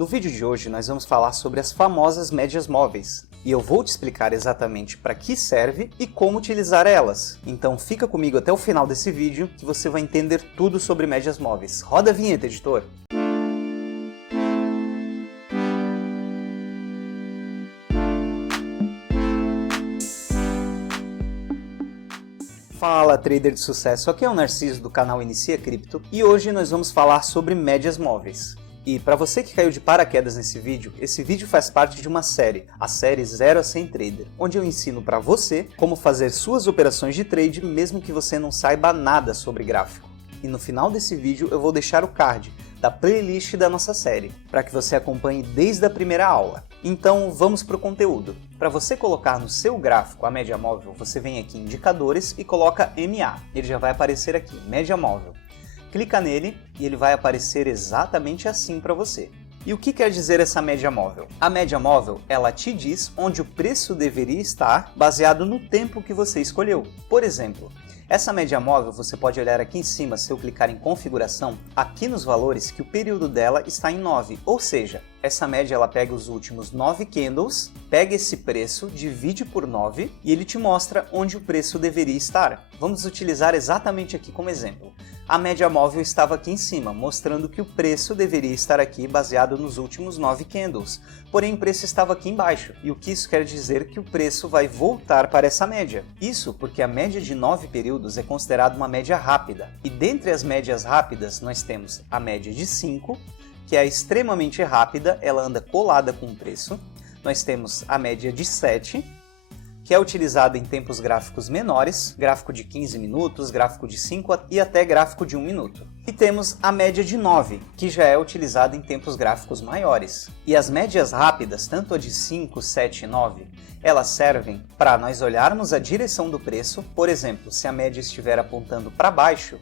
No vídeo de hoje nós vamos falar sobre as famosas médias móveis, e eu vou te explicar exatamente para que serve e como utilizar elas. Então fica comigo até o final desse vídeo que você vai entender tudo sobre médias móveis. Roda a vinheta, editor! Fala, trader de sucesso! Aqui é o Narciso do canal Inicia Cripto e hoje nós vamos falar sobre médias móveis. E para você que caiu de paraquedas nesse vídeo, esse vídeo faz parte de uma série, a série 0 a 100 Trader, onde eu ensino para você como fazer suas operações de trade mesmo que você não saiba nada sobre gráfico. E no final desse vídeo eu vou deixar o card da playlist da nossa série, para que você acompanhe desde a primeira aula. Então vamos para o conteúdo. Para você colocar no seu gráfico a média móvel, você vem aqui em indicadores e coloca MA. Ele já vai aparecer aqui, média móvel. Clica nele e ele vai aparecer exatamente assim para você. E o que quer dizer essa média móvel? A média móvel, ela te diz onde o preço deveria estar baseado no tempo que você escolheu. Por exemplo, essa média móvel você pode olhar aqui em cima se eu clicar em configuração, aqui nos valores que o período dela está em 9, ou seja, essa média ela pega os últimos 9 candles, pega esse preço, divide por 9 e ele te mostra onde o preço deveria estar. Vamos utilizar exatamente aqui como exemplo. A média móvel estava aqui em cima, mostrando que o preço deveria estar aqui baseado nos últimos 9 candles, porém o preço estava aqui embaixo. E o que isso quer dizer? Que o preço vai voltar para essa média. Isso porque a média de 9 períodos é considerada uma média rápida. E dentre as médias rápidas nós temos a média de 5, que é extremamente rápida, ela anda colada com o preço. Nós temos a média de 7, que é utilizada em tempos gráficos menores, gráfico de 15 minutos, gráfico de 5 e até gráfico de 1 minuto. E temos a média de 9, que já é utilizada em tempos gráficos maiores. E as médias rápidas, tanto a de 5, 7 e 9, elas servem para nós olharmos a direção do preço. Por exemplo, se a média estiver apontando para baixo,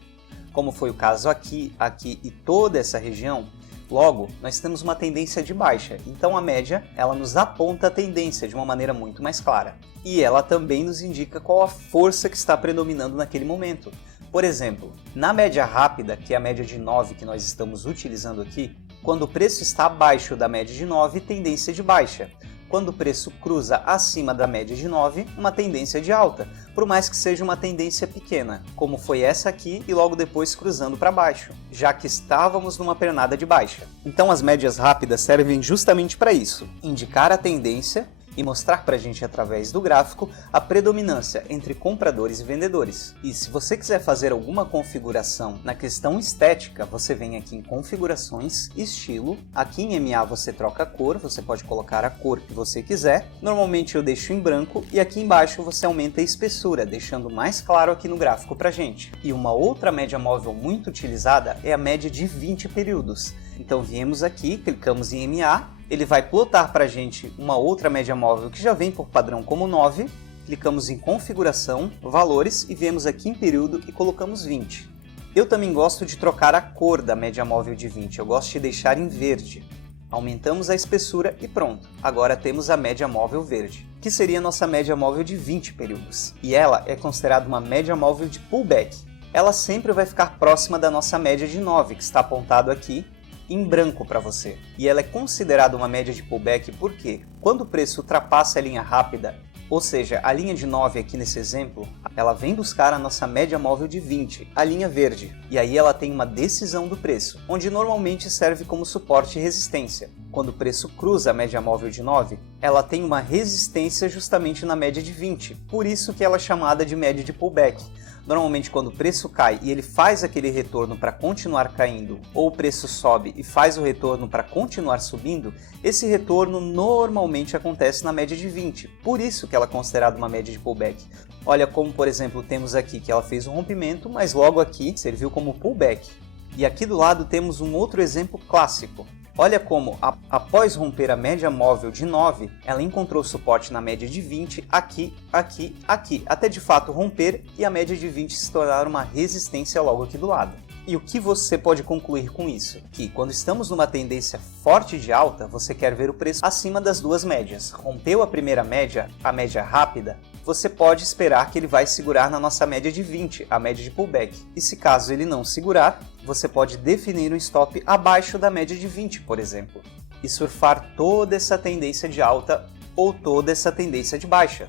como foi o caso aqui, aqui e toda essa região, logo, nós temos uma tendência de baixa, então a média ela nos aponta a tendência de uma maneira muito mais clara. E ela também nos indica qual a força que está predominando naquele momento. Por exemplo, na média rápida, que é a média de 9 que nós estamos utilizando aqui, quando o preço está abaixo da média de 9, tendência de baixa. Quando o preço cruza acima da média de 9, uma tendência de alta, por mais que seja uma tendência pequena, como foi essa aqui e logo depois cruzando para baixo, já que estávamos numa pernada de baixa. Então as médias rápidas servem justamente para isso, indicar a tendência e mostrar para a gente através do gráfico a predominância entre compradores e vendedores. E se você quiser fazer alguma configuração na questão estética, você vem aqui em configurações, estilo, aqui em MA você troca a cor, você pode colocar a cor que você quiser, normalmente eu deixo em branco e aqui embaixo você aumenta a espessura, deixando mais claro aqui no gráfico para a gente. E uma outra média móvel muito utilizada é a média de 20 períodos. Então viemos aqui, clicamos em MA, ele vai plotar para a gente uma outra média móvel que já vem por padrão como 9, clicamos em configuração, valores e viemos aqui em período e colocamos 20. Eu também gosto de trocar a cor da média móvel de 20, eu gosto de deixar em verde. Aumentamos a espessura e pronto, agora temos a média móvel verde, que seria a nossa média móvel de 20 períodos. E ela é considerada uma média móvel de pullback. Ela sempre vai ficar próxima da nossa média de 9, que está apontado aqui, em branco para você. E ela é considerada uma média de pullback porque quando o preço ultrapassa a linha rápida, ou seja, a linha de 9 aqui nesse exemplo, ela vem buscar a nossa média móvel de 20, a linha verde. E aí ela tem uma decisão do preço, onde normalmente serve como suporte e resistência. Quando o preço cruza a média móvel de 9, ela tem uma resistência justamente na média de 20, por isso que ela é chamada de média de pullback. Normalmente quando o preço cai e ele faz aquele retorno para continuar caindo, ou o preço sobe e faz o retorno para continuar subindo, esse retorno normalmente acontece na média de 20, por isso que ela é considerada uma média de pullback. Olha como, por exemplo, temos aqui que ela fez um rompimento, mas logo aqui serviu como pullback. E aqui do lado temos um outro exemplo clássico. Olha como, após romper a média móvel de 9, ela encontrou suporte na média de 20, aqui, aqui, aqui, até de fato romper e a média de 20 se tornar uma resistência logo aqui do lado. E o que você pode concluir com isso? Que quando estamos numa tendência forte de alta, você quer ver o preço acima das duas médias. Rompeu a primeira média, a média rápida, você pode esperar que ele vai segurar na nossa média de 20, a média de pullback. E se caso ele não segurar, você pode definir um stop abaixo da média de 20, por exemplo. e surfar toda essa tendência de alta ou toda essa tendência de baixa.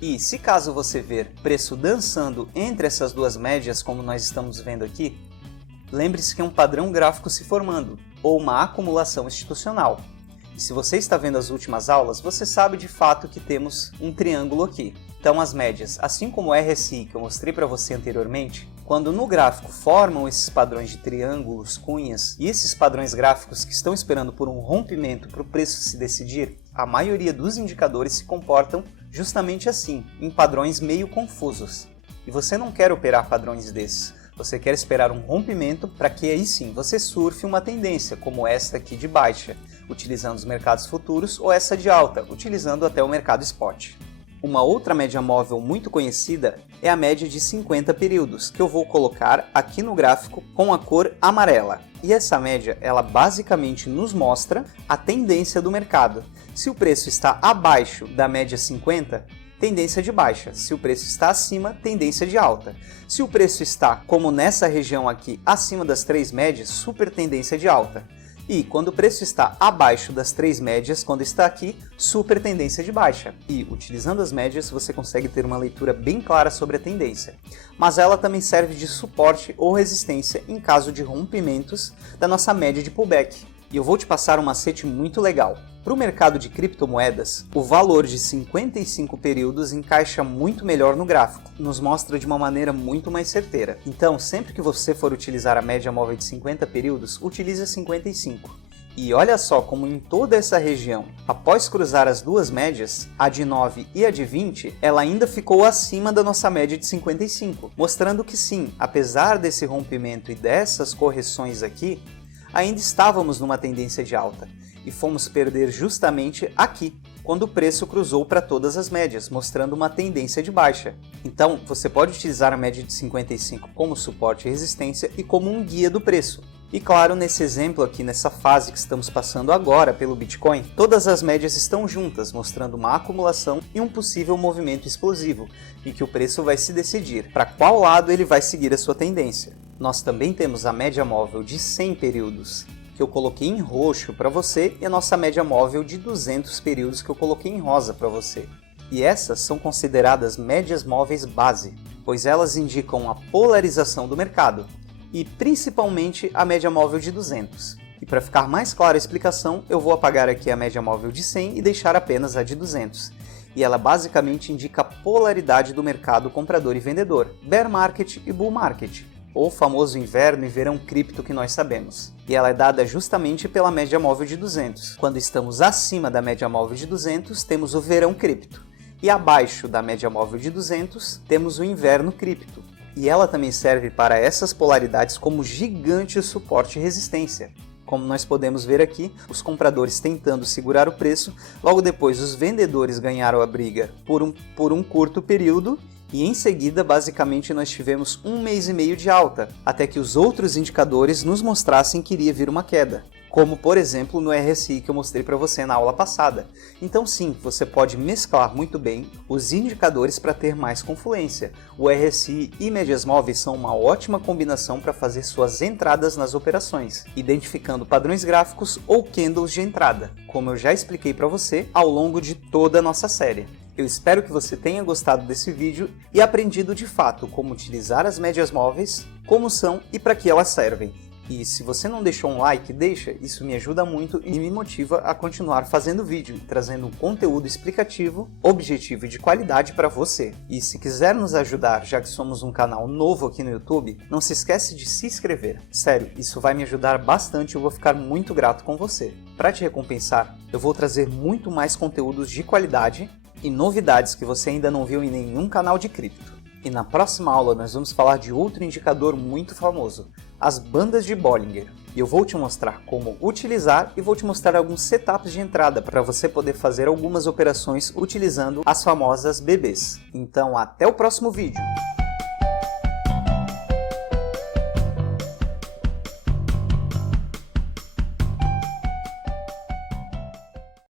E se caso você ver preço dançando entre essas duas médias, como nós estamos vendo aqui, lembre-se que é um padrão gráfico se formando, ou uma acumulação institucional. E se você está vendo as últimas aulas, você sabe de fato que temos um triângulo aqui. Então as médias, assim como o RSI que eu mostrei para você anteriormente, quando no gráfico formam esses padrões de triângulos, cunhas, e esses padrões gráficos que estão esperando por um rompimento para o preço se decidir, a maioria dos indicadores se comportam justamente assim, em padrões meio confusos. E você não quer operar padrões desses. Você quer esperar um rompimento para que aí sim você surfe uma tendência, como esta aqui de baixa, utilizando os mercados futuros, ou essa de alta, utilizando até o mercado spot. Uma outra média móvel muito conhecida é a média de 50 períodos, que eu vou colocar aqui no gráfico com a cor amarela. E essa média, ela basicamente nos mostra a tendência do mercado. Se o preço está abaixo da média 50, tendência de baixa. Se o preço está acima, tendência de alta. Se o preço está, como nessa região aqui, acima das 3 médias, super tendência de alta. E quando o preço está abaixo das 3 médias, quando está aqui, super tendência de baixa. E utilizando as médias, você consegue ter uma leitura bem clara sobre a tendência. Mas ela também serve de suporte ou resistência em caso de rompimentos da nossa média de pullback. E eu vou te passar um macete muito legal. Para o mercado de criptomoedas, o valor de 55 períodos encaixa muito melhor no gráfico, nos mostra de uma maneira muito mais certeira. Então, sempre que você for utilizar a média móvel de 50 períodos, utilize a 55. E olha só como em toda essa região, após cruzar as duas médias, a de 9 e a de 20, ela ainda ficou acima da nossa média de 55, mostrando que sim, apesar desse rompimento e dessas correções aqui, ainda estávamos numa tendência de alta. E fomos perder justamente aqui, quando o preço cruzou para todas as médias, mostrando uma tendência de baixa. Então, você pode utilizar a média de 55 como suporte e resistência e como um guia do preço. E claro, nesse exemplo aqui, nessa fase que estamos passando agora pelo Bitcoin, todas as médias estão juntas, mostrando uma acumulação e um possível movimento explosivo, e que o preço vai se decidir para qual lado ele vai seguir a sua tendência. Nós também temos a média móvel de 100 períodos, que eu coloquei em roxo para você, e a nossa média móvel de 200 períodos que eu coloquei em rosa para você. E essas são consideradas médias móveis base, pois elas indicam a polarização do mercado, e principalmente a média móvel de 200. E para ficar mais clara a explicação, eu vou apagar aqui a média móvel de 100 e deixar apenas a de 200. E ela basicamente indica a polaridade do mercado comprador e vendedor, bear market e bull market, ou famoso inverno e verão cripto que nós sabemos. E ela é dada justamente pela média móvel de 200. Quando estamos acima da média móvel de 200, temos o verão cripto. E abaixo da média móvel de 200, temos o inverno cripto. E ela também serve para essas polaridades como gigante suporte e resistência. Como nós podemos ver aqui, os compradores tentando segurar o preço, logo depois os vendedores ganharam a briga por um curto período, e em seguida, basicamente, nós tivemos 1 mês e meio de alta, até que os outros indicadores nos mostrassem que iria vir uma queda, como por exemplo no RSI que eu mostrei para você na aula passada. Então sim, você pode mesclar muito bem os indicadores para ter mais confluência. O RSI e médias móveis são uma ótima combinação para fazer suas entradas nas operações, identificando padrões gráficos ou candles de entrada, como eu já expliquei para você ao longo de toda a nossa série. Eu espero que você tenha gostado desse vídeo e aprendido de fato como utilizar as médias móveis, como são e para que elas servem. E se você não deixou um like, deixa, isso me ajuda muito e me motiva a continuar fazendo vídeo, trazendo um conteúdo explicativo, objetivo e de qualidade para você. E se quiser nos ajudar, já que somos um canal novo aqui no YouTube, não se esquece de se inscrever. Sério, isso vai me ajudar bastante e eu vou ficar muito grato com você. Para te recompensar, eu vou trazer muito mais conteúdos de qualidade e novidades que você ainda não viu em nenhum canal de cripto. E na próxima aula nós vamos falar de outro indicador muito famoso, as bandas de Bollinger. E eu vou te mostrar como utilizar e vou te mostrar alguns setups de entrada para você poder fazer algumas operações utilizando as famosas BBs. Então até o próximo vídeo!